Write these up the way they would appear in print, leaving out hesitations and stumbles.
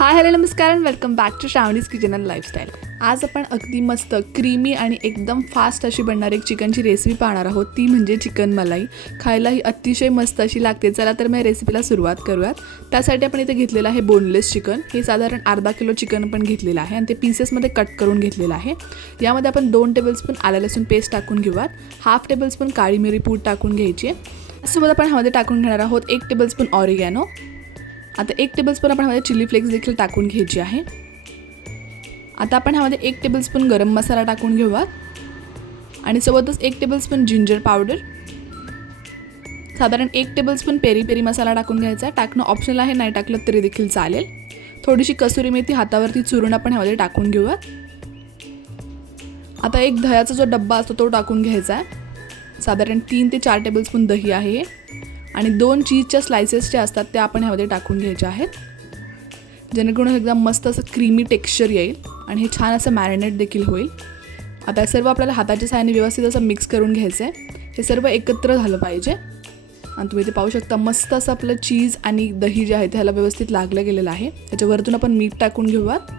हाय hello नमस्कार and welcome back to Shravani's kitchen and lifestyle. आज आपण अगदी मस्त क्रीमी आणि एकदम फास्ट अशी बनणारी एक चिकनची रेसिपी पाहणार आहोत. ती म्हणजे चिकन मलाई. खायला ही अतिशय मस्त अशी लागते. चला तर मी रेसिपीला सुरुवात करूयात. त्यासाठी आपण इथे घेतलेलं आहे बोनलेस चिकन. हे साधारण अर्धा किलो चिकन पण घेतलेलं आहे आणि ते पीसेसमध्ये कट करून घेतलेलं आहे. यामध्ये आपण 2 टेबलस्पून आलं लसूण पेस्ट टाकून घेऊयात. हाफ टेबलस्पून काळी मिरी पूड टाकून घ्यायची आहे. त्यासोबत आपण ह्यामध्ये टाकून घेणार आहोत 1 टेबलस्पून ऑरिगॅनो. आता 1 टेबलस्पून आपण ह्यामध्ये चिली फ्लेक्स देखील टाकून घ्यायची आहे. आता आपण ह्यामध्ये 1 टेबलस्पून गरम मसाला टाकून घेऊयात आणि सोबतच 1 टेबलस्पून जिंजर पावडर, साधारण 1 टेबलस्पून पेरी पेरी मसाला टाकून घ्यायचा. टाकणं ऑप्शनल आहे, नाही टाकलं तरी देखील चालेल. थोडीशी कसुरी मेथी हातावरती चुरून आपण ह्यामध्ये टाकून घेऊयात. आता एक दह्याचा जो डब्बा असतो तो टाकून घ्यायचा आहे. साधारण 3 ते 4 टेबलस्पून दही आहे आणि 2 चीजच्या स्लायसेस जे असतात त्या आपण ह्यामध्ये टाकून घ्यायचे आहेत, जेणेकरून एकदम मस्त असं क्रीमी टेक्स्चर येईल आणि हे छान असं मॅरिनेट देखील होईल. आता सर्व आपल्याला हाताच्या साहाय्याने व्यवस्थित असं मिक्स करून घ्यायचं आहे. हे सर्व एकत्र झालं पाहिजे आणि तुम्ही ते पाहू शकता मस्त असं आपलं चीज आणि दही जे आहे त्याला व्यवस्थित लागलं गेलेलं आहे. त्याच्यावरतून आपण मीठ टाकून घेऊयात.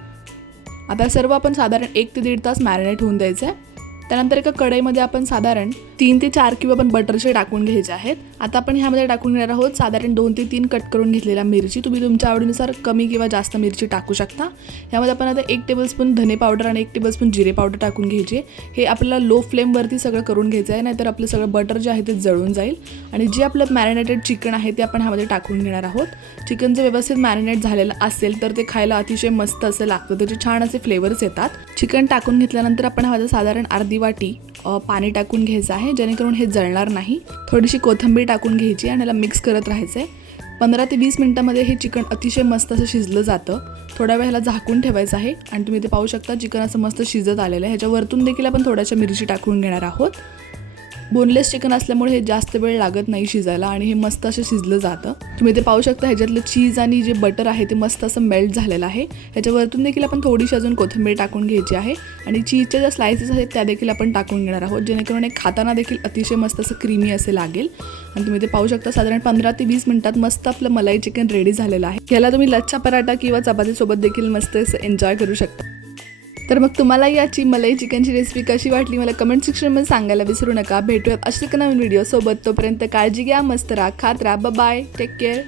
आता सर्व आपण साधारण 1 ते 1.5 तास मॅरिनेट होऊन द्यायचं आहे. त्यानंतर एका कढईमध्ये आपण साधारण 3 ते 4 किंवा आपण बटरचे टाकून घ्यायचे आहेत. आता आपण ह्यामध्ये टाकून घेणार आहोत साधारण 2 ते 3 कट करून घेतलेल्या मिरची. तुम्ही तुमच्या आवडीनुसार कमी किंवा जास्त मिरची टाकू शकता. ह्यामध्ये आपण आता 1 टेबलस्पून धने पावडर आणि 1 टेबलस्पून जिरे पावडर टाकून घ्यायचे. हे आपल्याला लो फ्लेमवरती सगळं करून घ्यायचं आहे, नाहीतर आपलं सगळं बटर जे आहे ते जळून जाईल. आणि जे आपलं मॅरिनेटेड चिकन आहे ते आपण ह्यामध्ये टाकून घेणार आहोत. चिकन जर व्यवस्थित मॅरिनेट झालेलं असेल तर ते खायला अतिशय मस्त असं लागतं. त्याचे छान असे फ्लेवर्स येतात. चिकन टाकून घेतल्यानंतर आपण ह्यामध्ये साधारण अर्धी वाटी पाणी टाकून घ्यायचं आहे, जेणेकरून हे जळणार नाही. थोडीशी कोथिंबीर टाकून घ्यायची आणि याला मिक्स करत राहायचं आहे. 15 ते 20 मिनिटांमध्ये हे चिकन अतिशय मस्त असं शिजलं जातं. थोड्या वेळ ह्याला झाकून ठेवायचं आहे आणि तुम्ही ते पाहू शकता चिकन असं मस्त शिजत आलेलं आहे. ह्याच्यावरतून देखील आपण थोड्याशा मिरची टाकून घेणार आहोत. बोनलेस चिकन असल्यामुळे हे जास्त वेळ लागत नाही शिजायला आणि हे मस्त असं शिजलं जातं. तुम्ही ते पाहू शकता ह्याच्यातलं चीज आणि जे बटर आहे ते मस्त असं मेल्ट झालेलं आहे. ह्याच्यावरतून देखील आपण थोडीशी अजून कोथिंबीर टाकून घ्यायची आहे आणि चीजच्या ज्या स्लायसेस आहेत त्या देखील आपण टाकून घेणार आहोत, जेणेकरून एक खाताना देखील अतिशय मस्त असं क्रीमी असे लागेल. आणि तुम्ही ते पाहू शकता साधारण 15 ते 20 मिनिटात मस्त आपलं मलाई चिकन रेडी झालेलं आहे. याला तुम्ही लच्छा पराठा किंवा चपातीसोबत देखील मस्त असं एन्जॉय करू शकता. तर मग तुम्हाला याची मलाई चिकनची रेसिपी कशी वाटली मला कमेंट सेक्शनमध्ये सांगायला विसरू नका. भेटूयात अशा नवीन व्हिडिओ सोबत. तोपर्यंत काळजी घ्या, मस्त राहा, खात राहा. Bye, take care.